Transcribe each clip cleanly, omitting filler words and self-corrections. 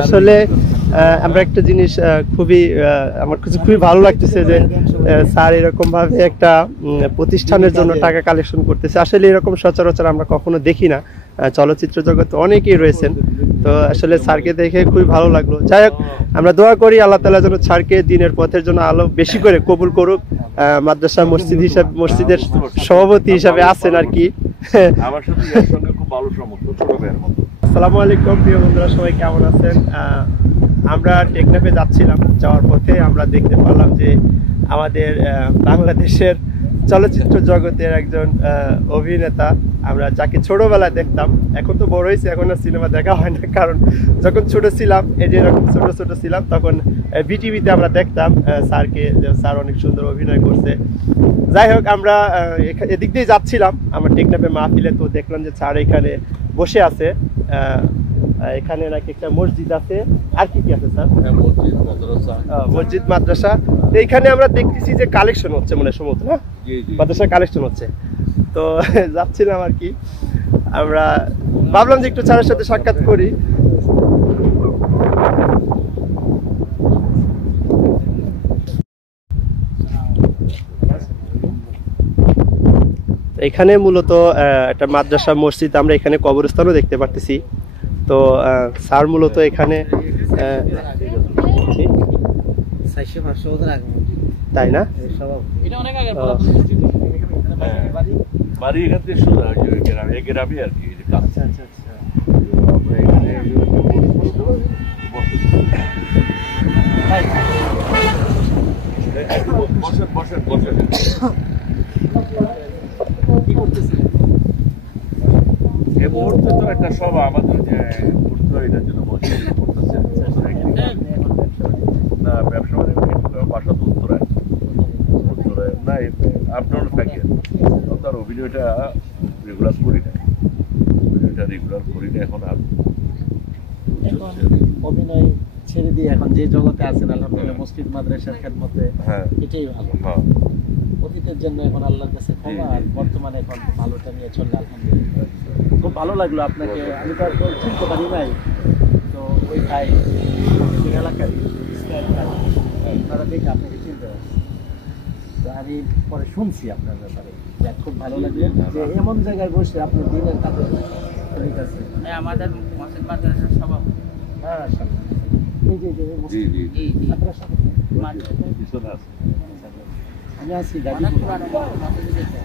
আসলে আমরা একটা জিনিস খুবই আমার কাছে খুবই ভালো লাগতেছে যে স্যার এরকম ভাবে একটা প্রতিষ্ঠানের জন্য টাকা কালেকশন করতেছে। আসলে এরকম সচরাচর আমরা কখনো দেখি না, চলচ্চিত্র জগতে অনেকেই রয়েছেন। তো আসলে স্যারকে দেখে খুবই ভালো লাগলো। যাই হোক, আমরা দোয়া করি আল্লাহ তাআলা যেন স্যারকে দিনের পথের জন্য আলো বেশি করে কবুল করুক। মাদ্রাসা মসজিদের সভাপতি হিসাবে আছেন আর কি। আমার সাথে এর সঙ্গে খুব ভালো সম্পর্ক, ছোট ভাইয়ের মতো। আসসালামু আলাইকুম প্রিয় বন্ধুরা, সবাই কেমন আছেন? আমরা টেকনাফে যাচ্ছিলাম, যাওয়ার পথে আমরা দেখতে পেলাম যে আমাদের বাংলাদেশের চলচ্চিত্র জগতের একজন অভিনেতা, আমরা যাকে ছোটবেলায় দেখতাম, এখন তো বড় হয়েছে, এখন আর সিনেমা দেখা হয় না, কারণ যখন ছোট ছিলাম, এই যে এরকম ছোট ছোট ছিলাম, তখন বিটিভিতে আমরা দেখতাম স্যারকে, স্যার অনেক সুন্দর অভিনয় করছে। যাই হোক, আমরা এদিক দিয়ে যাচ্ছিলাম আমার টেকনাফে মাহফিলে, তো দেখলাম যে স্যার এখানে বসে আছে। এখানে নাকি একটা মসজিদ আছে, আর কি কি আছে স্যার? মসজিদ, মাদ্রাসা। তো এইখানে আমরা দেখতেছি যে কালেকশন হচ্ছে, মানে সম্ভবত না মাদ্রাসার কালেকশন হচ্ছে। তো যাচ্ছিলাম আর কি, আমরা ভাবলাম যে একটু স্যারের সাথে সাক্ষাৎ করি। এখানে মূলত একটা মাদ্রাসা মসজিদ, আমরা এখানে কবরস্থানও দেখতে পারতেছি। তো স্যার মূলত এখানে, তাই না? বাড়ি এখান থেকে শুরু হয় গ্রামে আর কি। বসেন বসেন বসেন। এই মুহূর্তে তো একটা সভা আমাদের যে এটার জন্য করতেছে না, ব্যবসা বাসা তো উত্তরায় না, আপনার থাকে তার অভিনয়টা রেগুলার করি না, এখন আর অভিনয় ছেড়ে দিয়ে এখন যে জগতে আছেন আলহামদুলিল্লাহ মসজিদ মাদ্রাসার খেদমতে, এটাই ভালো। অতীতের জন্য এখন আল্লাহর কাছে ক্ষমা, আর বর্তমানে এখন ভালোটা নিয়ে চললে আলহামদুলিল্লাহ। খুব ভালো লাগলো আপনাকে, আমি তো আর চিনতে পারি নাই, তো ওই ভাই এলাকার তারা দেখে আপনাকে চিনতে পারছি। তো আমি পরে শুনছি আপনার ব্যাপারে, খুব ভালো লাগলো যে এমন জায়গায় বসে আপনার দিনের কাছে আমাদের মসজিদ মাদ্রাসার সভাপতি। হ্যাঁ, আমি আছি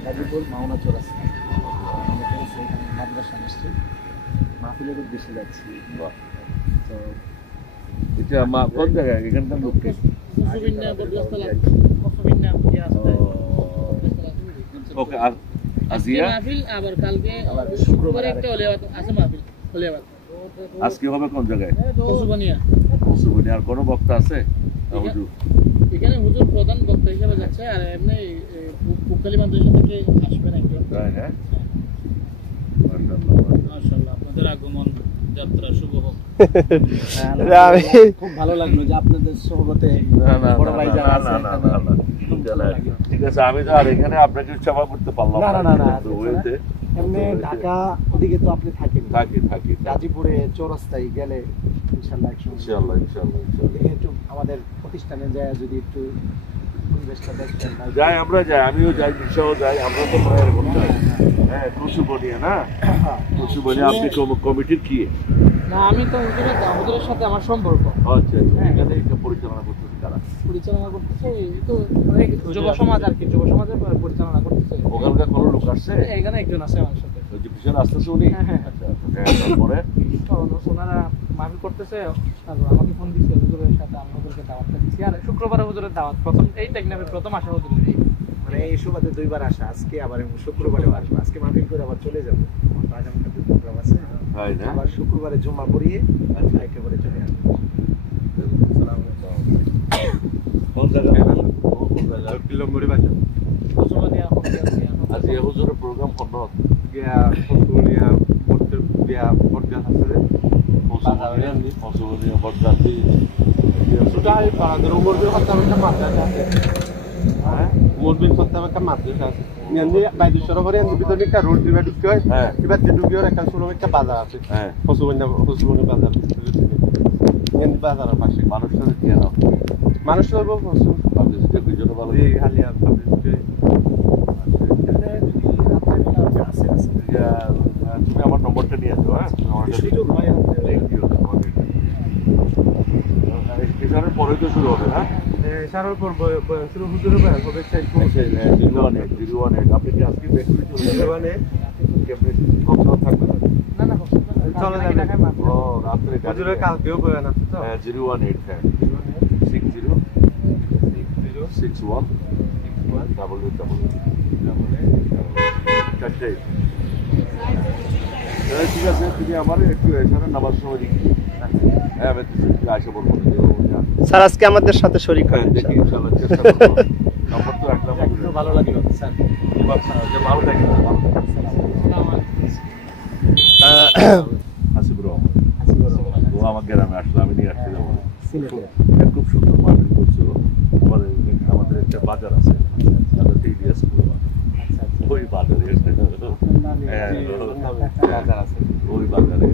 গাজীপুর মাওনা চৌরাস্তা, মাদ্রাসা মসজিদ মাহফিলের উদ্দেশ্যে যাচ্ছি। তো এটা কোন জায়গায় এখানকার লোককে ওকে আজিয়া মাহফিল, আবার কালকে শুক্রবার একটা ওলিয়াত আছে মাহফিল, ওলিয়াত আজকে হবে কোন জায়গায়? কসুবনিয়া। আর কোনো বক্তা আছে? হুজুর এখানে, হুজুর প্রধান বক্তা হিসেবে যাচ্ছে, আর এমনি পুকালি মাদ্রাসা থেকে আসবেন একজন। তাই না? মাশাআল্লাহ, আপনাদের আগমন যাত্রা শুভ হোক। খুব ভালো লাগলো যে আপনাদের সহবতে বড় ভাই যারা আছে। ঠিক আছে, আমি তো আর এখানে আপনাকে চাপা করতে পারলাম না। এমনি ঢাকা ওদিকে তো আপনি থাকেন? থাকি গাজীপুরে চৌরাস্তায় গেলে ইনশাআল্লাহ একটু আমাদের প্রতিষ্ঠানে যায়, যদি একটু পরিবেশটা দেখতেন। যাই, আমরা যাই, আমিও যাই, দিশাও যাই, আমরা তো মায়ের মধ্যে। হ্যাঁ, কচুবনিয়া না, কচুবনিয়া। আপনি কমিটির কি? না, আমি তো হুজুরের সাথে আমার সম্পর্ক। আচ্ছা, এখানে পরিচালনা করতেছে কারা? পরিচালনা করতেছে তো যুব সমাজ আর কি, যুব সমাজের পরিচালনা করতেছে। ওখানকার কোনো লোক আসছে? এখানে একজন আছে আমার সাথে। ওই যে পিছনে আসতেছে উনি? আচ্ছা, তারপরে ওনারা মাহফিল করতেছে, তারপর আমাকে ফোন দিচ্ছে হুজুরের সাথে, আমি হুজুরকে দাওয়াতটা দিচ্ছি। আর শুক্রবারে হুজুরের দাওয়াত, প্রথম এই টেকনাফে প্রথম আসা হুজুরের, মানে এই সুবাদে দুইবার আসা, আজকে আবার শুক্রবারে আসবো। আজকে মাহফিল করে আবার চলে যাবো, আগামীকাল প্রোগ্রাম আছে, আবার শুক্রবারে জুম্মা পড়িয়ে একেবারে চলে আসবো। কোন জায়গা? আজ এই হুজুরের প্রোগ্রাম কোন মসজিদ করতাম একটা মাদ্রাসা আছে, বাইদেশ্বর করে ভিতরে একটা রোড দিবে ঢুকতে হয়, এবার ঢুকিয়ে একটা ছোট একটা বাজার আছে, বাজার। বাজারের পাশে। মানুষটা দিয়ে নাও, মানুষ লাগবো প্রচুর। পাবলিসিটি কি জন্য ভালো? এই খালি আর publicity। তুমি আমার নম্বরটা নিয়ে আসো, হ্যাঁ? স্টেশনের পরে তো শুরু হবে, হ্যাঁ? সারার পর বয়ান শুরু হুজুরের বয়ান হবে 018 আপনি কি আজকে ব্যাক করে চলে যাবেন? কেমনে কখন থাকবেন? চলে যাবে। ও রাত্রে হুজুরের কালকেও বয়ান আছে তো। 018 হ্যাঁ 60 61 চারটাই। ঠিক আছে, তুমি আমার একটু এখানে নামার সময় দিচ্ছি। হ্যাঁ আমি আসে বলবো না যে স্যার আজকে আমাদের সাথে শরীক হ্যাঁ হন দেখি ইনশাআল্লাহ চেষ্টা করবো। নম্বর তো রাখলাম। একটু ভালো লাগলো স্যার। যে ভালো থাকি, ভালো থাকি। হাসিবুর রহমান ও আমার গ্রামে আসলো, আমি নিয়ে আসছিলাম। খুব সুন্দর মার্কেট করছিল। আমাদের একটা বাজার আছে, ওই বাজারে বাজার আছে। ওই বাজারে